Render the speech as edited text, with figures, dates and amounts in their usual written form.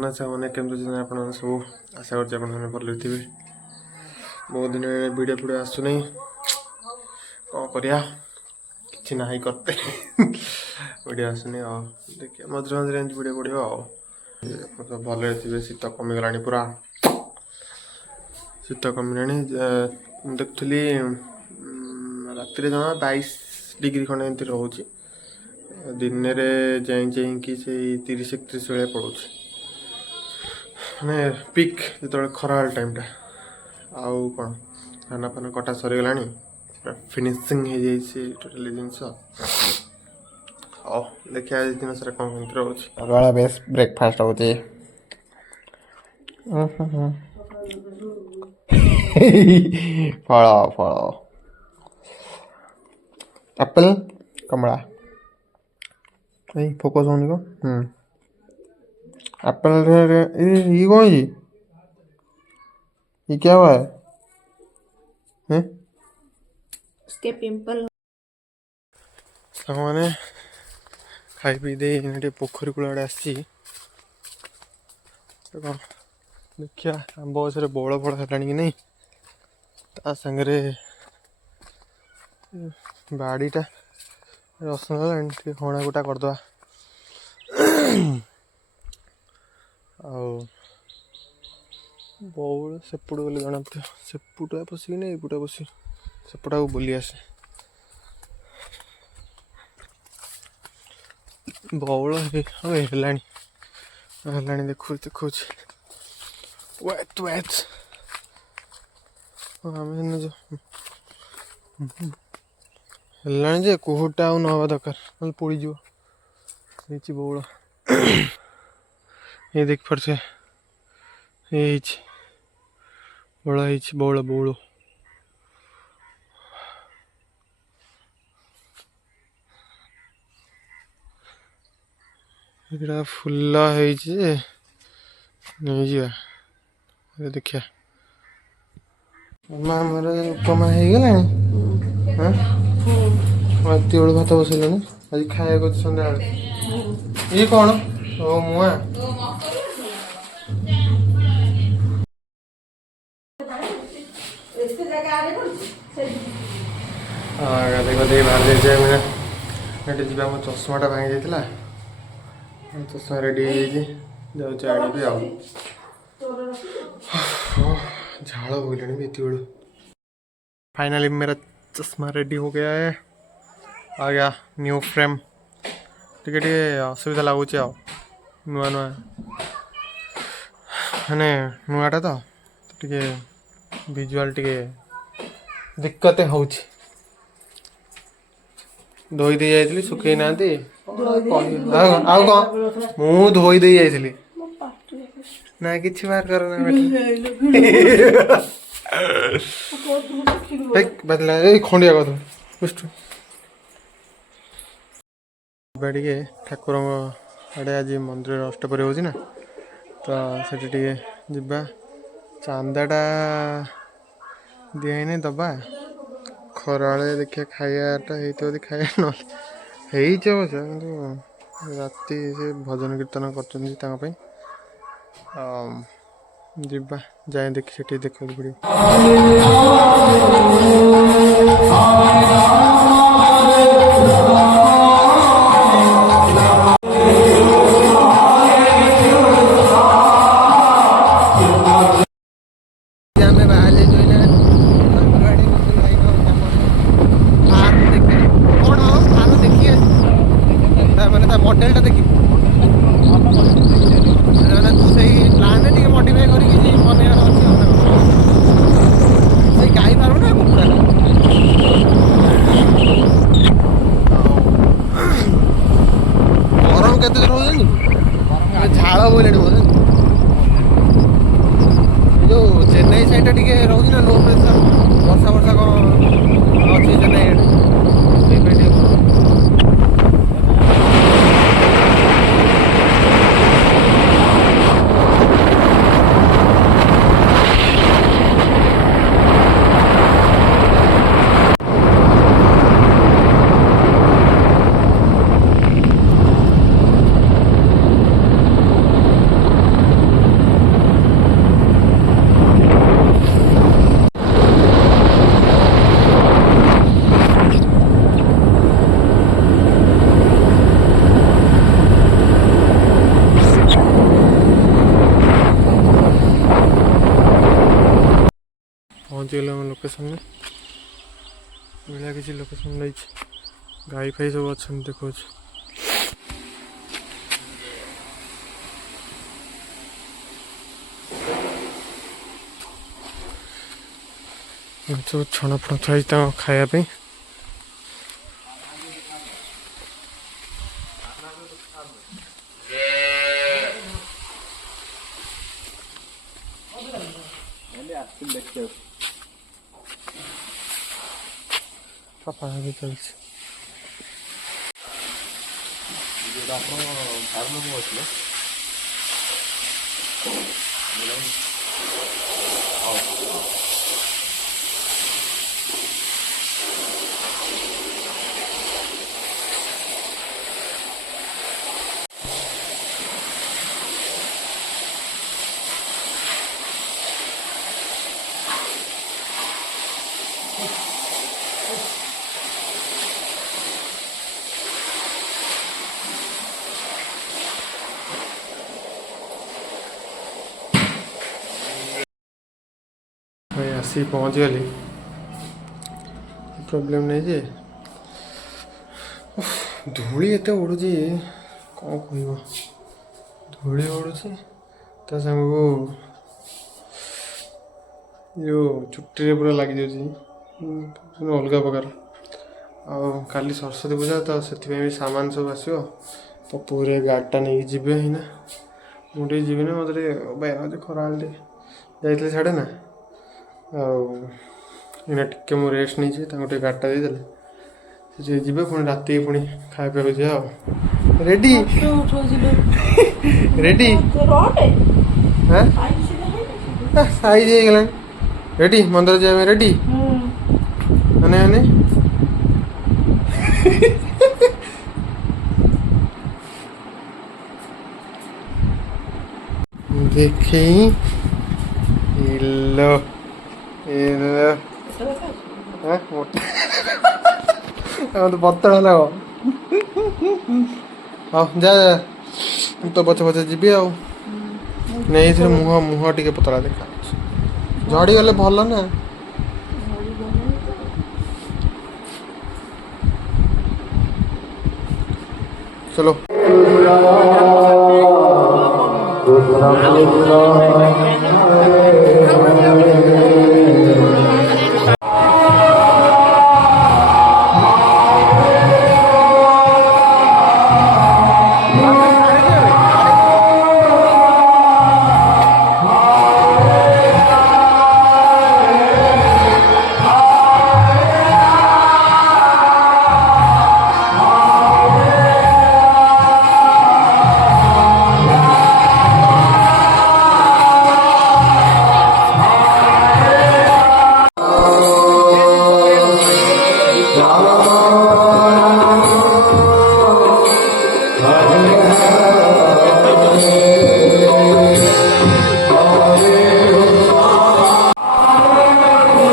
मैंने केमती आप सब आशा कर भले थे। बहुत दिन वीडियो फीडियो आसुनी कौन करिया कि ना करते वीडियो आसुनी देखिए मझे मझे एम वीडियो पड़ो सब भले थे। शीत कमिगला पूरा शीत कमिला देखुली राति जमा 22 डिग्री खंडे एमती रोचे दिन में जाई से 30-31 भाई पड़ो मैंने पिक जो खरा टाइम टा आउ कौन खाना फाना कटा सरीगला फिनिशिंग हो जाए टोटाली जिनस देखिए आज दिन सारा कौन कमी रोचे बेस्ट ब्रेकफास्ट होती फल फल एप्पल कमला फोकस होनी को एप्पल ये कौन जी ये क्या हुआ है उसके पिंपल मैंने खाई पी दे पोखरी कूल आड़े आसी देखिया आंब गछरे बौल फल है कि नहीं ता संगे बाड़ीटा रसन हणा गुटा करदे बौल सेपट गले जना पड़े सेपटा पशिक ना एपटा पशि सेपटा को बुली आसे बौल है देखु देखु आम जो है कुहुटा आ ना दरकार पड़ज बौल ये देख पारे ये बड़ा बौल बौल इकड़ा फुला है नहीं जा देखिया आमर उपमा हो गला एत बड़े भात बसैल आज खाया सन्ध्या ये कौन ओ मुआ गाधे गाधे बाहर जाए जी आम चश्माटा भांगी जाता चश्मा रेडी जाऊँगी आनी झाड़ बोलने भी इतनी बड़ू फाइनली मेरा चश्मा रेडी हो गया है आ गया न्यू फ्रेम टे असुविधा लगुच नुआ नुआ मैंने नुआटा तो टे विजुआल टे दिक्कत हो धोई दे जाइली सुखई ना आउ कौन मु धोई दे जाइली ना कि बाहर करना बदला खंडिया कथ बुझु टे ठाकुर आड़े आज मंदिर अष्टपरी हो ना तो से जा चांदाटा दिखाई दबा खरा देखिए खायाटा होती खाया ना राति से भजन कीर्तन कर जाए देखिए से देखा पड़े मॉडलटा देखी तू से प्लान टे मडिफाई करके गाई पार ना कुकुड़ा गरम के झाड़ बोले जो चेन्नई साइड टे रोज ना लो प्रेसर वर्षा वर्षा कौन अच्छी चेन्नई पहुँचीगल आम लोकेशन में मिला किसी लोकेशन नहीं गाई फाई सब अच्छा देखो सब छण फण थी खायापी सफा भी चलती भाई आसी पहुँच गली प्रोब्लेम नहीं जे धूली एत उड़ू कौन कह धूली उड़ू ता सांग को जो चुट्टी पूरा लग जाऊँ अलग प्रकार काली सरस्वती पूजा तो से भी सामान सब आसो तो पूरे गाड़ीटा नहीं जीवे ही ना मुझे जीवी ना मतलब बैर खरा जाइए छाड़े ना आना टे मुझे रेस्ट नहीं गोटे गाड़ीटा देदेले से जी पुणी राति पुणी खाया पीवा जा रेडी रेडी हाँ साइज हो गला रेडी मंदिर जाए रेडी आने आने देखी लो तो पतला लग जा तो पचे पचे जी नहीं थे मुह मुह टे पतला देखा झड़ी गले भल ना चलो